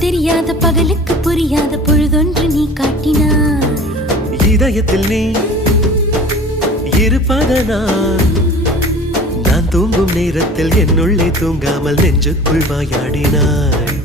தெரியாத பகலுக்கு புரியாத பொழுதொன்று நீ காட்டினாய். இதயத்தில் நீ இருப்பதனால் நான் தூங்கும் நேரத்தில் என்னுள்ளே தூங்காமல் நெஞ்சுக்குள் வாயாடினாய்.